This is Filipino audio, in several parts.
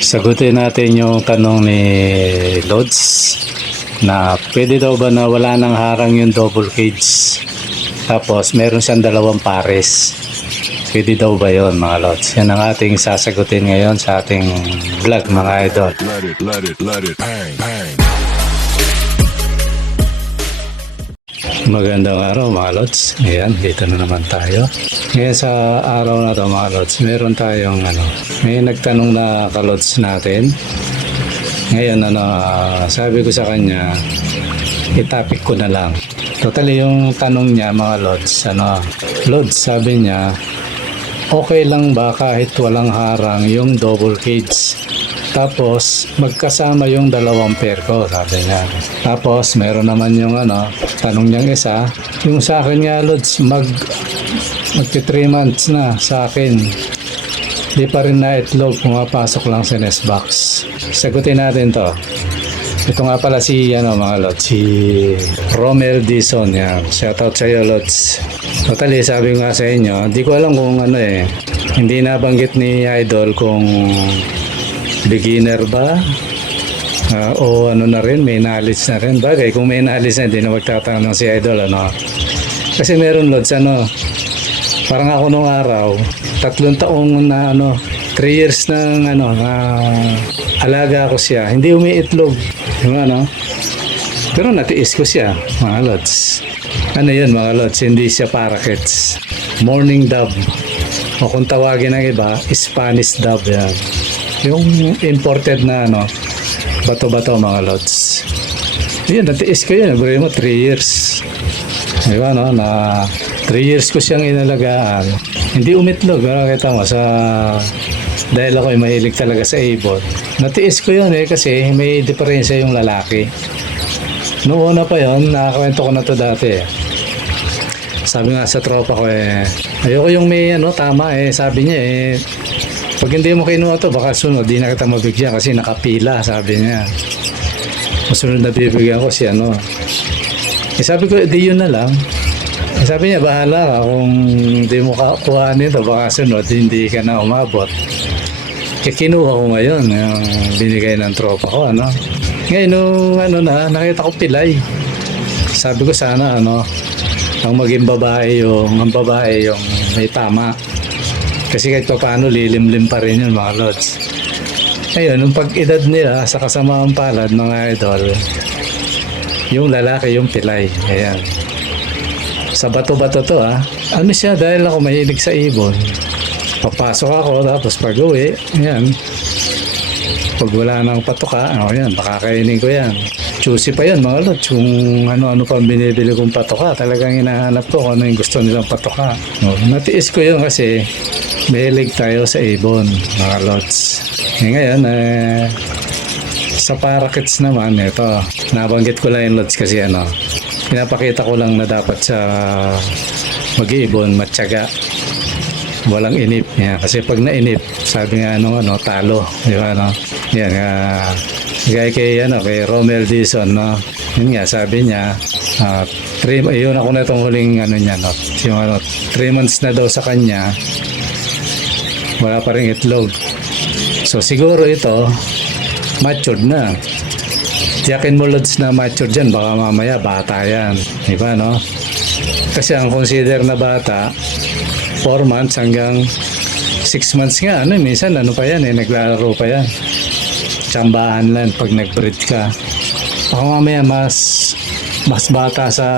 Sagutin natin yung tanong ni Lods na pwede daw ba na wala nang harang yung double cage? Tapos meron siyang dalawang pares. Pwede daw ba yon mga Lods? Yan ang ating sasagutin ngayon sa ating vlog mga idol. Let it, let it, let it bang, bang. Magandang araw mga Lods. Ayan, dito na naman tayo. Ngayon sa araw na to mga Lods, meron tayong ano, may nagtanong na kalods natin. Ngayon ano, ah, sabi ko sa kanya, itapik ko na lang. Totally yung tanong niya mga Lods, ano, Lods sabi niya, okay lang ba kahit walang harang yung double cage? Tapos, magkasama yung dalawang pair ko, sabi niya. Tapos, meron naman yung ano, tanong niyang isa, yung sa akin nga, Lods, mag, magti 3 months na sa akin. Di pa rin na itlog, pumapasok lang sa nest box. Sagutin natin to. Ito nga pala si, ano, mga Lods, si Romel Dison. Yan. Shoutout sa iyo, Lods. Totally, sabi nga sa inyo, di ko alam kung ano eh, hindi nabanggit ni Idol kung beginner ba Ah, o ano na rin, may knowledge na rin. Bagay, kung may knowledge na, hindi na magtatanong si Idol, ano. Kasi meron, Lods, ano, parang ako nung araw, tatlong taong na, ano, 3 years ng, ano, na alaga ko siya. Hindi umiitlog, yung ano. Pero natiis ko siya, mga Lods. Ano yun, mga Lods, hindi siya parakeets. Morning dove. O kung tawagin ng iba, Spanish dove yan. Yung imported na, ano, bato-bato mga lods. Yun, natiis ko yun. Bro mo, 3 years. Di ba, no? Na 3 years ko siyang inalagaan. Hindi umitlog. Pero kita mo, sa... Dahil ako ay mahilig talaga sa ibon. Natiis ko yun eh kasi may diferensya yung lalaki. Noong una pa yun, nakakwento ko na to dati eh. Sabi nga sa tropa ko eh, ayoko yung may ano, tama eh. Sabi niya eh, pag hindi mo kinuha to, baka sunod, di na kita mabigyan kasi nakapila, sabi niya. Masunod na bibigyan ko si ano. Eh, sabi ko, di yun na lang. Eh, sabi niya, bahala ka kung hindi mo ka- kuhanin ito, baka sunod, hindi ka na umabot. Eh, kinuha ko ngayon, yung binigay ng tropa ko, ano. Ngayon, nung ano na, nakita ko pilay. Sabi ko sana, ano, ang maging babae yung, ang babae yung may tama. Kasi kahit pa paano, lilimlim pa rin yun mga lods. Ayun, nung pag-edad nila sa kasamaang palad mga idol, yung lalaki yung pilay. Ayan. Sa bato-bato to ha. Ano siya dahil ako mahilig sa ibon. Papasok ako tapos pag uwi, ayan. Pag wala nang patoka, oh, yan, pakakainin ko yan. Choosy pa yan mga lods. Kung ano-ano pa binibili kong patoka, talagang hinahanap ko kung ano yung gusto nilang patoka. Oh, natiis ko yun kasi mahilig tayo sa ibon, mga lods. Eh, ngayon, eh, sa parakeets naman, ito, nabanggit ko lang yung lods kasi ano, pinapakita ko lang na dapat sa mag-iibon, matyaga. Walang inip niya. Kasi pag nainip, sabi nga nung ano, talo. Di ba, no? Yan, uh, gaya kay, ano, kay Romel Dison, no? Yun nga, sabi niya, ah, three, yun ako na itong huling, ano niya, no? Yung, ano, three months na daw sa kanya, wala pa rin itlog. So, siguro ito, matured na. Tiyakin mo lods na matured dyan, baka mamaya bata yan. Di ba, no? Kasi ang consider na bata, 4 months hanggang 6 months nga. Ano, minsan ano pa yan eh, naglalaro pa yan. Tsambahan lang pag nag-breed ka. Ako mamaya mas mas bata sa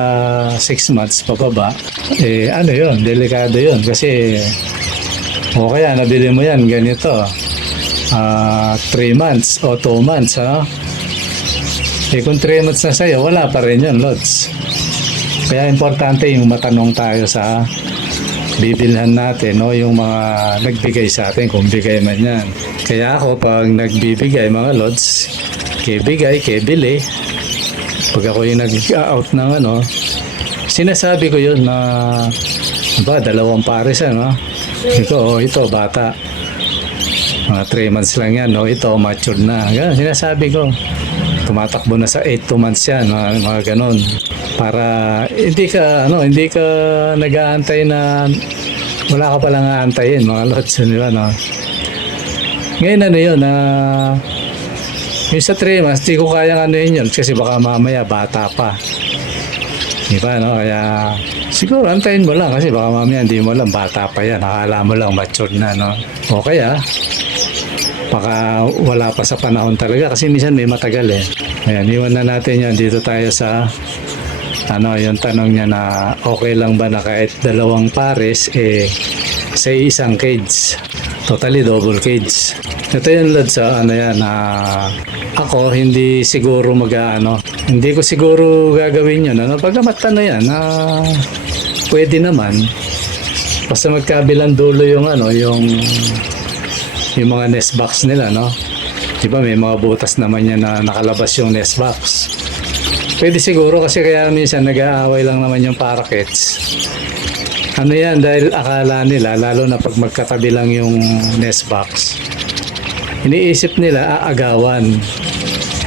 6 months pababa, eh ano yon delikado yon kasi o kaya nabili mo yan ganito. Ah 3 months o 2 months ha? Eh kung 3 months na sa'yo wala pa rin yun Lods. Kaya importante yung matanong tayo sa bibilhan natin no yung mga nagbigay sa atin kung bigay man yan. Kaya ako pag nagbibigay mga lods kay bigay kay bili pag ako yung nag-out ng ano sinasabi ko yun na ba dalawang pares ano? Ito oh, ito bata. Mga 3 months lang yan no? Ito mature na. Ganun, sinasabi ko tumatakbo na sa 8 to months yan mga, mga ganun para hindi ka ano hindi ka nag-aantay na wala ka palang aantayin mga lods di ba no Ngayon ano yun, na yung sa 3 months, di ko kayang ano yun yun kasi baka mamaya bata pa. Di ba, no? Kaya siguro antayin mo lang kasi baka mamaya hindi mo lang bata pa yan. Akala mo lang matured na, no? O kaya, baka wala pa sa panahon talaga kasi minsan may matagal eh. Ayan, iwan na natin yan. Dito tayo sa ano, yung tanong niya na okay lang ba na kahit dalawang pares eh sa isang cage. Totally double cage. Ito yung lad sa ano yan na ako hindi siguro mag ano, hindi ko siguro gagawin yun. Ano, pagamat ano yan na pwede naman. Basta magkabilang dulo yung ano, yung yung mga nest box nila, no? Di ba may mga butas naman yan na nakalabas yung nest box. Pwede siguro kasi kaya minsan nag-aaway lang naman yung parakeets. Ano yan, dahil akala nila, lalo na pag magkatabi lang yung nest box, iniisip nila aagawan.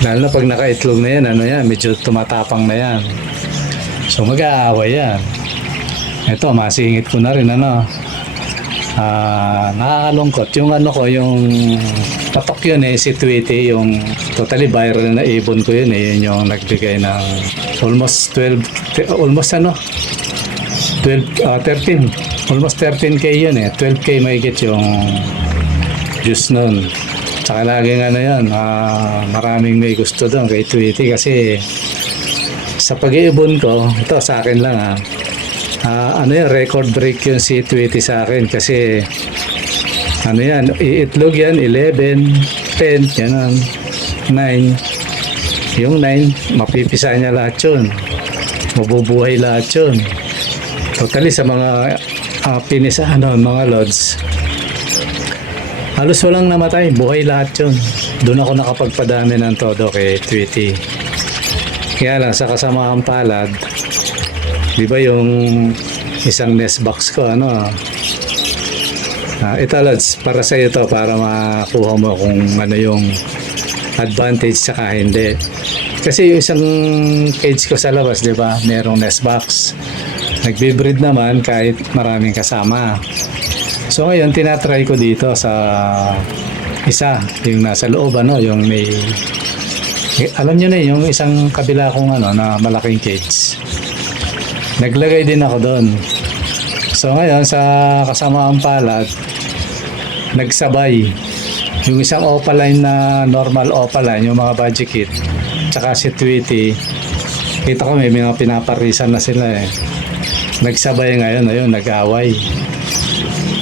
Lalo na pag nakaitlog na yan, ano yan, medyo tumatapang na yan. So mag-aaway yan. Ito, masingit ko na rin, ano. Ah, nakakalungkot. Yung ano ko, yung patok yun eh, si Tweety, yung totally viral na ibon ko yun eh, yun yung nagbigay ng almost 12, te- almost ano, 12, ah, 13, almost 13k yun eh, 12k mahigit yung juice nun. Tsaka laging ano yun, ah, maraming may gusto doon kay Tweety kasi sa pag-iibon ko, ito sa akin lang ah, Ah, ano yan, record break yun si Tweety sa akin kasi ano yan, iitlog yan, 11, 10, yan 9. Yung 9, mapipisa niya lahat yun. Mabubuhay lahat yun. Totally sa mga uh, pinisa, ano, mga lods, halos walang namatay, buhay lahat yun. Doon ako nakapagpadami ng todo kay Tweety. Kaya lang, sa kasamaang palad, Di ba yung isang nest box ko, ano? Ah, ito, Lods, para sa iyo to, para makuha mo kung ano yung advantage saka hindi. Kasi yung isang cage ko sa labas, di ba, merong nest box. Nagbe-breed naman kahit maraming kasama. So ngayon, tinatry ko dito sa isa, yung nasa loob, ano, yung may... Alam nyo na yun, yung isang kabila kong ano, na malaking cage. Naglagay din ako doon. So ngayon sa kasamaang palad, nagsabay. Yung isang opaline na normal opaline, yung mga budget kit, tsaka si Tweety, kita ko may mga pinaparisan na sila eh. Nagsabay ngayon, ayun, nag-away.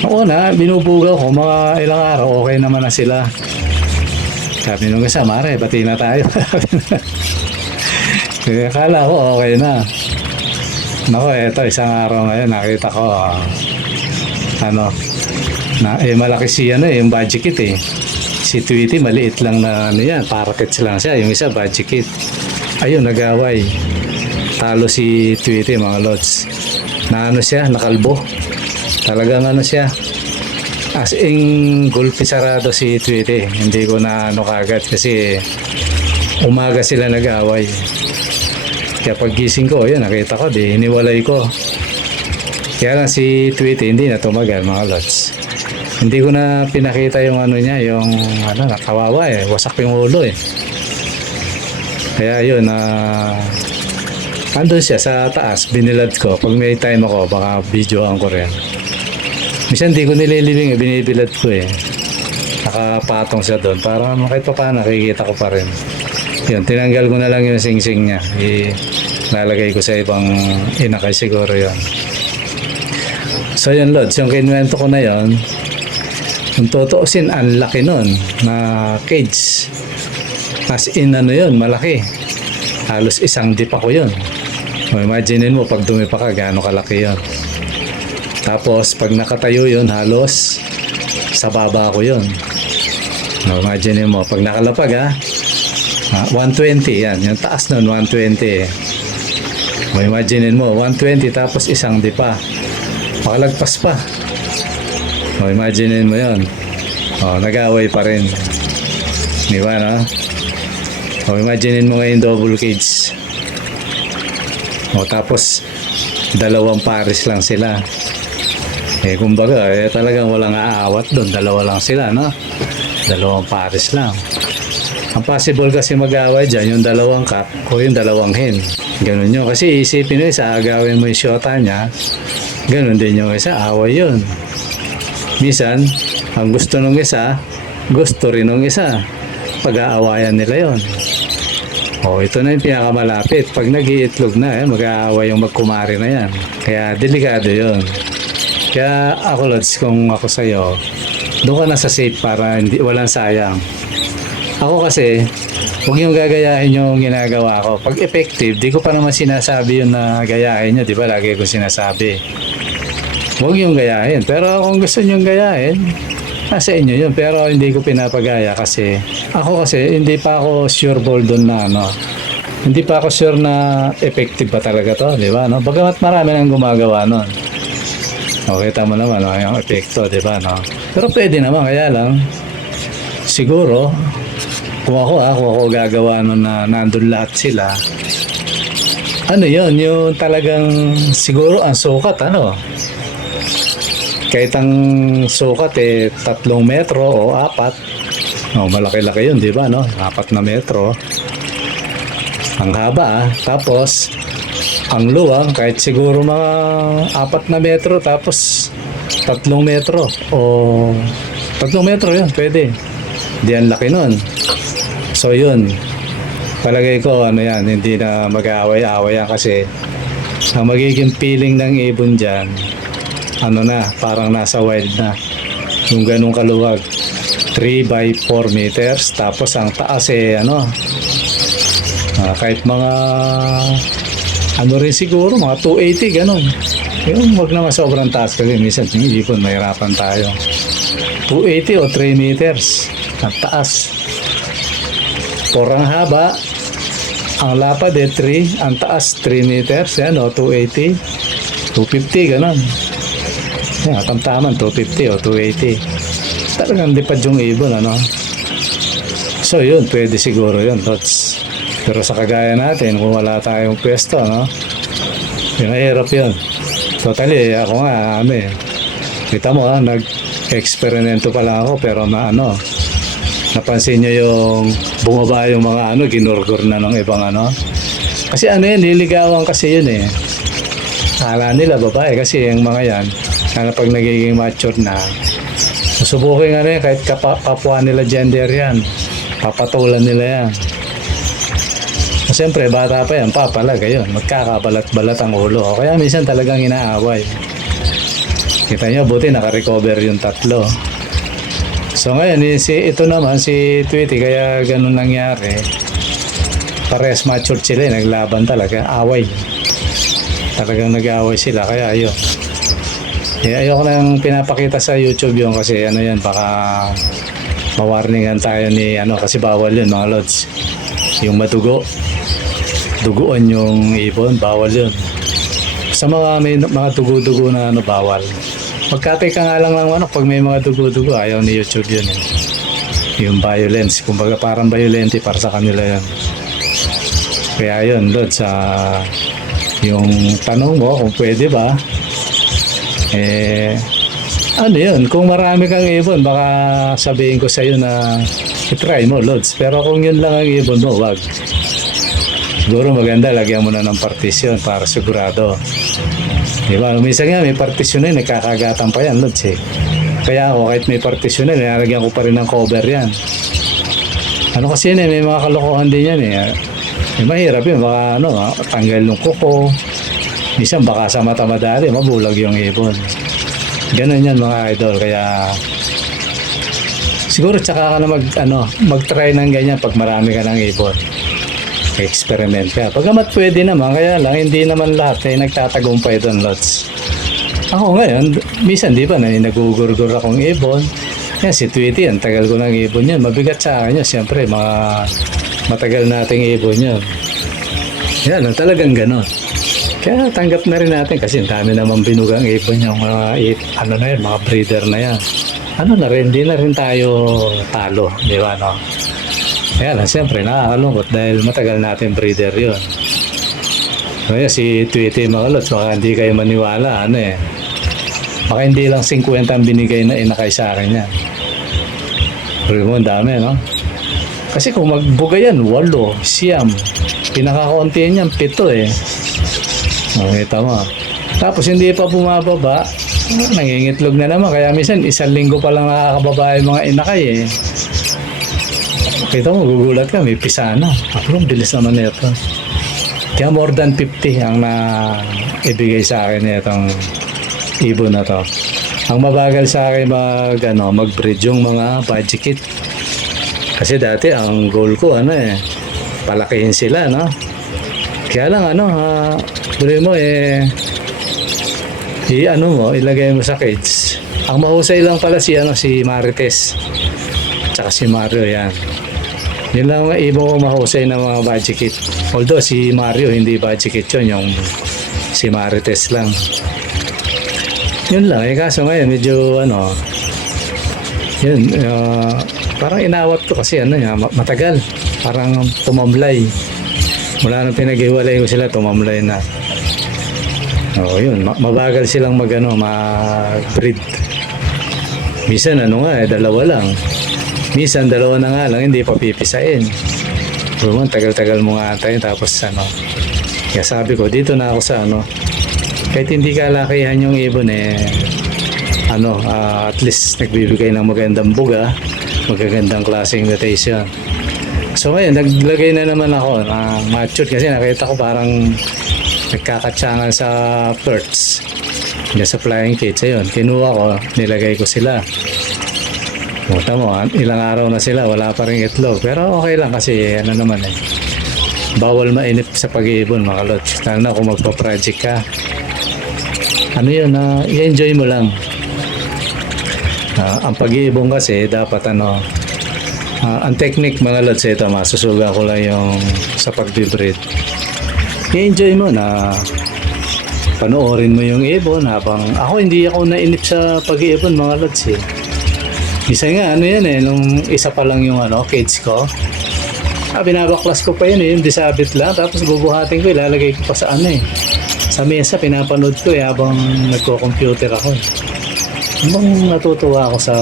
Noong una, binubugaw ko, mga ilang araw, okay naman na sila. Sabi nung isa, Mare, pati na tayo. Kaya akala ko okay na. Nako, eto isang araw ngayon nakita ko ah, ano na eh malaki si ano eh, yung budget kit eh. Si Tweety maliit lang na ano yan, parakets lang siya. Yung isa budget kit. Ayun, nagaway. Talo si Tweety mga lods. Na ano siya, nakalbo. Talagang ano siya. As in, gulpi sarado si Tweety. Hindi ko na ano kagad kasi umaga sila nag-away. Kaya paggising ko, yun, nakita ko, di, iniwalay ko. Kaya lang si Tweety, hindi na tumagal, mga lods. Hindi ko na pinakita yung ano niya, yung ano, nakawawa eh. Wasak yung ulo eh. Kaya yun, na andun siya sa taas, binilad ko. Pag may time ako, baka videoan ko rin. Minsan hindi ko nililibing eh, binibilad ko eh. Nakapatong siya doon. Para kahit pa nakikita ko pa rin. Yun, tinanggal ko na lang yung sing-sing niya. I, lalagay ko sa ibang inakay siguro yun. So yun, Lods, yung kinuwento ko na yun, kung tutuusin, ang laki nun na cage. As in, ano yun, malaki. Halos isang dip ako yun. O, Imaginein mo, pag dumipa ka, gaano kalaki yun. Tapos, pag nakatayo yun, halos sa baba ko yun. O, Imagine mo, pag nakalapag ha, Ah, 120 yan. Yung taas nun, 120. O imaginein mo, 120 tapos isang di pa. Pakalagpas pa. O imaginein mo yon. O, nag-away pa rin. Di ba, no? O imaginein mo ngayon double cage. O tapos, dalawang pares lang sila. Eh, kumbaga, eh, talagang walang aawat doon. Dalawa lang sila, no? Dalawang pares lang. Ang possible kasi mag-away dyan, yung dalawang cock o yung dalawang hen. Ganun yun. Kasi isipin mo isa, agawin mo yung shota niya, ganun din yung isa, away yun. Minsan, ang gusto nung isa, gusto rin nung isa. Pag-aawayan nila yon. Oh, ito na yung pinakamalapit. Pag nag-iitlog na, eh, mag-aaway yung magkumari na yan. Kaya delikado yon. Kaya ako, Lods, kung ako sa'yo, doon ka na sa safe para hindi, walang sayang. Ako kasi, huwag yung gagayahin yung ginagawa ko. Pag effective, di ko pa naman sinasabi yun na gayahin nyo. Di ba? Lagi ko sinasabi. Huwag yung gayahin. Pero kung gusto nyo gayahin, nasa inyo yun. Pero hindi ko pinapagaya kasi ako kasi hindi pa ako sure ball doon na ano. Hindi pa ako sure na effective ba talaga to, di ba? No? Bagamat marami nang gumagawa nun. O, kita mo naman, no? yung epekto, di ba? No? Pero pwede naman, kaya lang, siguro, kung ako, ah, kung ako gagawa nun na nandun lahat sila, ano yun, yung talagang siguro ang sukat, ano, kahit ang sukat eh tatlong metro o apat. Oh, malaki-laki yun di ba no? Apat na metro. Ang haba ah. tapos ang luwang kahit siguro mga apat na metro tapos tatlong metro o tatlong metro yun pwede di ang laki nun so yun palagay ko ano yan hindi na mag-aaway-aaway yan kasi ang magiging feeling ng ibon dyan ano na, parang nasa wild na. Yung ganung kaluwag. 3 by 4 meters. Tapos ang taas eh, ano, ah, kahit mga, ano rin siguro, mga 280, ganun. Yung wag naman sobrang taas kasi minsan yung ipon, mahirapan tayo. 280 o 3 meters. Ang taas. Porang haba. Ang lapad eh 3. Ang taas 3 meters. Yan o, 280. 250, ganun. Yan, tamtaman, 250 o 280. Talagang lipad yung ibon, ano? So, yun, pwede siguro yun, Lots. Pero sa kagaya natin, kung wala tayong pwesto, no? Yung mahirap yun. Totally, ako nga, ano eh. Kita mo, ha, nag-eksperimento pa lang ako, pero na ano, napansin nyo yung bumaba yung mga ano, ginurgur na ng ibang ano. Kasi ano yun, liligawan kasi yun eh. Akala nila babae kasi yung mga yan, na pag nagiging mature na, susubukin nga rin kahit kapa, kapwa nila gender yan. Papatulan nila yan. Siyempre, bata pa yan, papalag, ayun, magkakabalat-balat ang ulo. Kaya minsan talagang inaaway. Kita nyo, buti nakarecover yung tatlo. So ngayon, eh, si, ito naman, si Tweety, kaya ganun nangyari. Pares mature sila, eh, naglaban talaga, away. Talagang nag-away sila, kaya ayun. Eh, ayoko lang pinapakita sa YouTube yung kasi ano yan, baka mawarningan tayo ni ano kasi bawal yun mga lods. Yung madugo, duguan yung ibon, bawal yun. Sa mga may mga dugo-dugo na ano, bawal. Magkateka nga lang lang ano, pag may mga dugo-dugo, ayaw ni YouTube yun eh. Yung violence, kumbaga parang violente para sa kanila yun. Kaya yun, Lods, sa yung tanong mo kung pwede ba, eh, ano yun, kung marami kang ibon, baka sabihin ko sa'yo na i-try mo, Lods. Pero kung yun lang ang ibon mo, wag. Siguro maganda, lagyan mo na ng partition para sigurado. Di ba? Minsan nga may partition na yun, nagkakagatan pa yan, Lods eh. Kaya ako, kahit may partition na, nilalagyan ko pa rin ng cover yan. Ano kasi yun eh, may mga kalokohan din yan eh. Eh, mahirap yun, baka ano, ah, tanggal ng kuko. Minsan baka sa mata madali, mabulag yung ibon. Ganun yan mga idol, kaya siguro tsaka ka na mag, ano, mag-try ng ganyan pag marami ka ng ibon. Experiment ka. Pagamat pwede naman, kaya lang hindi naman lahat ay nagtatagumpay doon, lots. Ako ngayon, minsan di ba, na nagugurgur akong ibon. Yan, si Tweety, ang tagal ko ng ibon yan. Mabigat sa akin yun. Siyempre, mga matagal nating ibon yun. Yan, talagang ganon. Kaya tanggap na rin natin kasi ang dami naman binugang ibon yung mga ano na yun, mga breeder na yan. Ano na rin, di na rin tayo talo, di ba no? Kaya lang, siyempre nakakalungkot dahil matagal natin breeder yun. Kaya si Tweety lods, baka hindi kayo maniwala, ano eh. Baka hindi lang 50 ang binigay na inakay sa akin yan. Pero mo, dami, no? Kasi kung magbuga yan, walo, siyam. Pinakakunti niyan, pito eh. Nakita mo. Tapos hindi pa bumababa, nangingitlog na naman. Kaya minsan, isang linggo pa lang nakakababa yung mga inakay eh. Kita mo, gugulat ka, may pisa na. Ako, ang bilis naman nito. Kaya more than 50 ang na ibigay sa akin itong ibon na to. Ang mabagal sa akin mag, ano, mag-breed yung mga budget Kasi dati ang goal ko ano eh, palakihin sila, no? Kaya lang ano, ha, mo eh, i ano mo, ilagay mo sa cage. Ang mahusay lang pala si ano si Marites. Tsaka si Mario yan. Yun lang ang ibon ko mahusay ng mga budget kit. Although si Mario hindi budget kit yun, yung si Marites lang. Yun lang, eh kaso ngayon medyo ano, yun, uh, parang inawat ko kasi ano niya, ma- matagal. Parang tumamlay. Mula nung pinag-iwalay ko sila, tumamlay na. Oo, yun. Ma- mabagal silang mag, ano, mag-breed. Minsan, ano nga, eh, dalawa lang. Minsan, dalawa na nga lang, hindi pa pipisain. Pero man, tagal-tagal mo nga antayin, tapos ano. Kaya sabi ko, dito na ako sa ano. Kahit hindi kalakihan yung ibon eh, ano, ah, at least nagbibigay ng magandang buga, magagandang klaseng mutation. So ngayon, naglagay na naman ako ng matured kasi nakita ko parang nagkakatsangan sa perts. Diyan sa flying cage. Ayun, kinuha ko, nilagay ko sila. Puta mo, ah, ilang araw na sila, wala pa rin itlog. Pero okay lang kasi ano naman eh. Bawal mainip sa pag-iibon mga lods. Lalo na kung magpa-project ka. Ano yun, na i-enjoy mo lang. Ah, ang pag-iibon kasi dapat ano, ah, ang technique mga lods ito, masusuga ko lang yung sa pag-breed. I-enjoy mo na panoorin mo yung ibon habang ako hindi ako nainip sa pag-iibon mga lods eh. Isa nga ano yan eh, nung isa pa lang yung ano, cage ko. Ah, binabaklas ko pa yun eh, yung disabit lang. Tapos bubuhatin ko, ilalagay ko pa sa ano eh. Sa mesa, pinapanood ko eh, habang nagko-computer ako eh. Bang natutuwa ako sa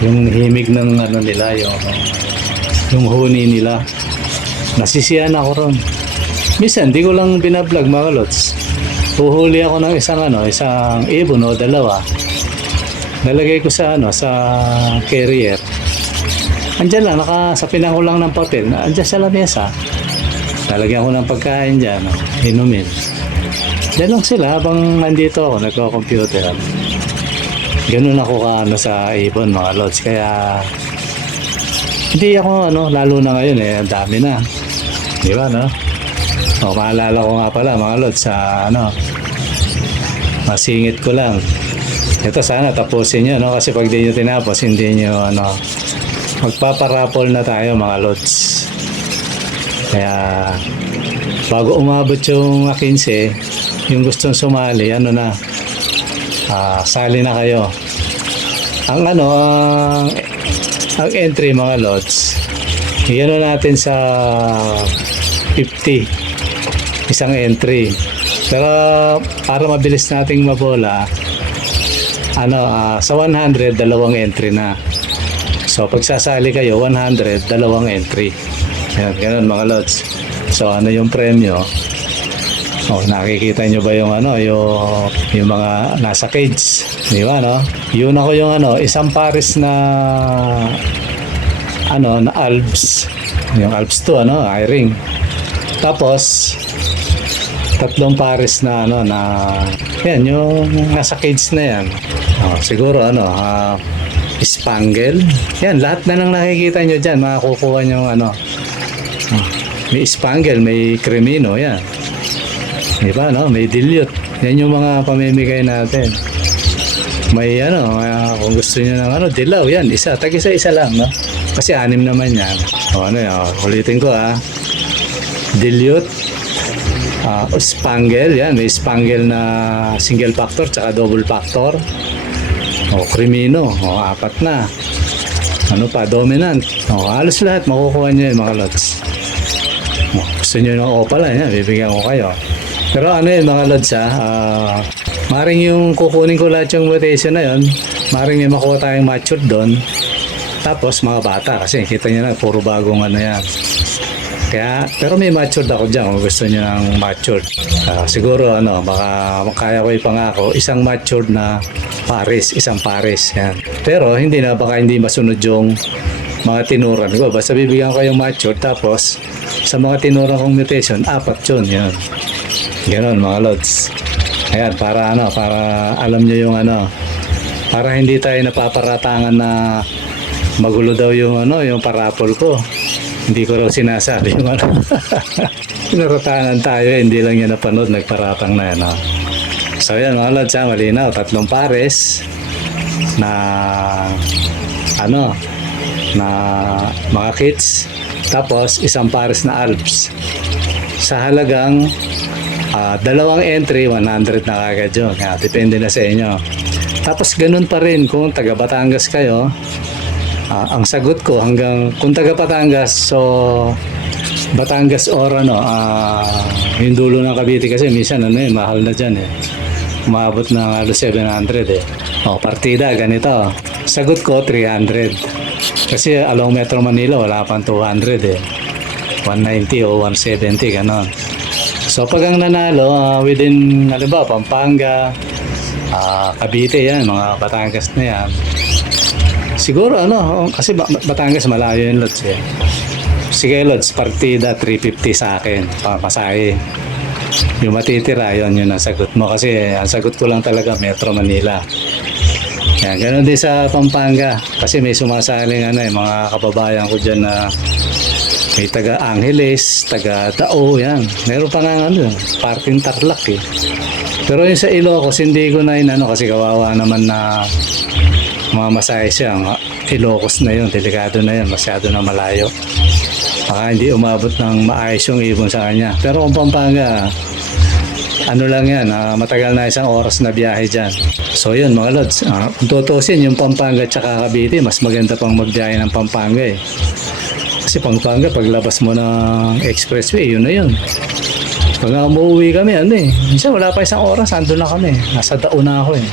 yung himig ng ano nila, yung, yung huni nila. Nasisiyan ako ron. Minsan, di ko lang binablog mga lots. Uhuli ako ng isang ano, isang ibon o dalawa. Nalagay ko sa ano, sa carrier. Andiyan lang, naka, sa pinako lang ng papel. Andiyan sa lamesa. Lalagyan ko ng pagkain dyan, no? inumin. Diyan lang sila habang nandito ako, nagko-computer. Ganun ako ka ano, sa ibon mga lods. Kaya hindi ako ano, lalo na ngayon eh, ang dami na. Di ba, no? O, maalala ko nga pala mga lods sa ano, masingit ko lang. Ito sana tapusin nyo, no? Kasi pag di nyo tinapos, hindi nyo, ano, magpaparapol na tayo, mga lods. Kaya, bago umabot yung 15, yung gustong sumali, ano na, ah, sali na kayo. Ang ano, ang, ang entry, mga lods, iyan natin sa 50 isang entry. Pero para mabilis nating mabola, ano, ah, sa 100, dalawang entry na. So, pag sasali kayo, 100, dalawang entry. Yan, ganun mga lods. So, ano yung premyo? Oh, nakikita nyo ba yung ano, yung, yung mga nasa cage? Di ba, no? Yun ako yung ano, isang pares na ano, na Alps. Yung Alps 2, ano, I-ring. Tapos, tatlong pares na ano na yan yung nasa cage na yan oh, siguro ano ah, spangle. Yan lahat na lang nakikita nyo dyan makakukuha nyo ano. Oh, may spangle may cremino yan. Di ba no? May dilute. Yan yung mga pamimigay natin. May ano ah, kung gusto nyo ng ano dilaw yan isa. Tag isa isa lang no? Kasi anim naman yan. O ano yan? Oh, ulitin ko ah. Dilute Ah, spangle, yan. May spangle na single factor tsaka double factor. O, crimino. O, apat na. Ano pa, dominant. O, halos lahat makukuha nyo yun, mga lods. O, gusto nyo ng opala, yan. Bibigyan ko kayo. Pero ano yun, mga lods, ha? Ah, maring yung kukunin ko lahat yung mutation na yun. Maring may makuha tayong matured doon. Tapos mga bata kasi kita niyo na puro bagong ano yan. Kaya, pero may matured ako dyan kung gusto niyo ng matured. Ah, siguro ano, baka kaya ko ipangako, isang matured na pares, isang pares. Yan. Pero hindi na, baka hindi masunod yung mga tinuran ko. Basta bibigyan ko yung matured tapos sa mga tinuran kong mutation, apat yun. Yan. Ganon mga lods. Ayan, para ano, para alam nyo yung ano, para hindi tayo napaparatangan na magulo daw yung ano, yung parapol ko. Hindi ko raw sinasabi yung ano. Pinaratangan tayo, hindi lang yan napanood, nagparatang na yan. Oh. So yan mga lods, ha, malinaw, tatlong pares na ano, na mga kits, tapos isang pares na Alps. Sa halagang Ah, dalawang entry, 100 na kagad yun. Kaya, depende na sa inyo. Tapos ganun pa rin kung taga Batangas kayo. Ah, ang sagot ko hanggang kung taga Batangas, so Batangas or ano, ah, yung dulo ng Cavite kasi minsan ano eh, mahal na dyan eh. Umabot ng halos 700 eh. O, partida, ganito. Sagot ko, 300. Kasi along Metro Manila, wala pang 200 eh. 190 o 170, ganon. So pag ang nanalo, ah, within, ba, Pampanga, ah, Cavite yan, mga Batangas na yan. Siguro ano, kasi Ba- Batangas malayo yung lods eh. Sige lods, partida 350 sa akin, pamasahe. Yung matitira, yun yun ang sagot mo. Kasi ang sagot ko lang talaga Metro Manila. Yan, ganun din sa Pampanga. Kasi may sumasaling ano eh, mga kababayan ko dyan na may taga Angeles, taga Tao, yan. Meron pa nga ano, parking Tarlac eh. Pero yung sa Ilocos, hindi ko na inano kasi kawawa naman na mamasahe siya. Ilocos na yun, delikado na yun, masyado na malayo. Baka hindi umabot ng maayos yung ibon sa kanya. Pero kung Pampanga, ano lang yan, ah, matagal na isang oras na biyahe dyan. So yun mga lods, kung tutusin yung Pampanga at saka Cavite, mas maganda pang magbiyahe ng Pampanga eh. Kasi Pampanga, paglabas mo ng expressway, yun na yun. Pag umuwi kami, ano eh, minsan wala pa isang oras, ando na kami. Nasa daon na ako eh.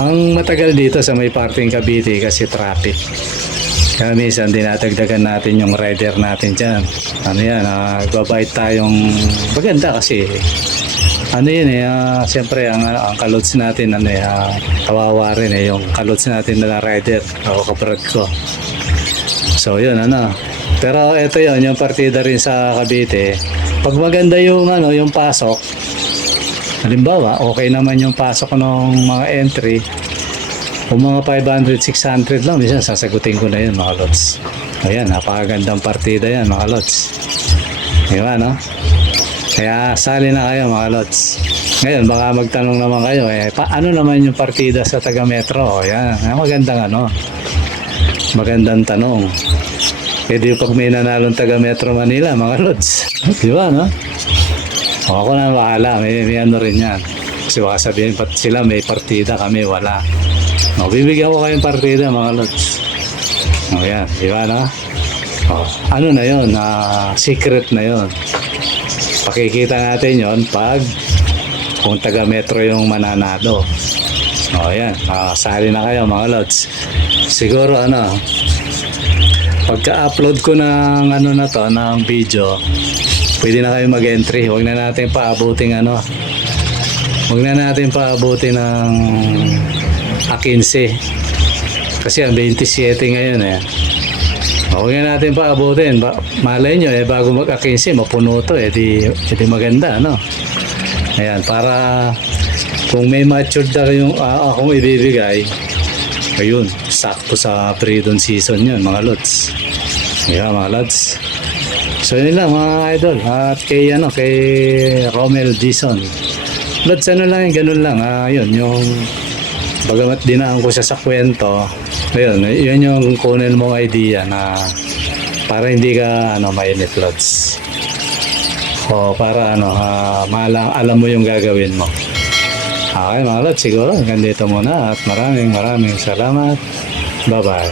Ang matagal dito sa may parting Cavite kasi traffic. Kaya minsan dinadagdagan natin yung rider natin dyan. Ano yan, uh, babait tayong maganda kasi ano yun eh, ah, siyempre ang, ang kalots natin, ano eh, ah, kawawa rin eh, yung kalots natin na rider, ako kabrad ko. So yun, ano. Pero ito yun, yung partida rin sa Cavite. Pag maganda yung, ano, yung pasok, halimbawa, okay naman yung pasok ng mga entry, kung mga 500, 600 lang, minsan sasagutin ko na yun, mga lots. Ayan, napakagandang partida yan, mga lots. Di ba, no? Kaya sali na kayo, mga lots. Ngayon, baka magtanong naman kayo, eh, paano naman yung partida sa taga Metro? Yan, ah, magandang ano, magandang tanong. Pwede pag may nanalong taga Metro Manila, mga lods. Di ba, no? O, ako na bahala, may, may ano rin yan. Kasi baka sabihin, pat sila may partida, kami wala. O, bibigyan ko kayong partida, mga lods. O, yan, di ba, no? O, ano na yun? Ah, secret na yun. Pakikita natin yon pag kung taga Metro yung mananalo. O, yan. Ah, sali na kayo, mga lods. Siguro, ano, pagka-upload ko ng ano na to, ng video, pwede na kayo mag-entry. Huwag na natin paabuting ano. Huwag na natin paabutin ng A15. Kasi ang 27 ngayon eh. Huwag na natin paabutin. Ba malay nyo eh, bago mag-A15, mapuno to eh. Di, di maganda, no? Ayan, para kung may matured na yung ah, akong ibibigay, ayun, sakto sa pre-dawn season yun, mga lods. Yeah, mga lods. So yun mga idol. At kay ano, kay Romel Dison. Lods ano lang, yun, ganun lang. Ah, yun, yung bagamat dinaan ko siya sa kwento, ayun, yun yung kunin mong idea na para hindi ka ano, mainit lods. O para ano, ah, malang, alam mo yung gagawin mo. Okay mga lods, siguro hanggang dito muna at maraming maraming salamat. Bye-bye.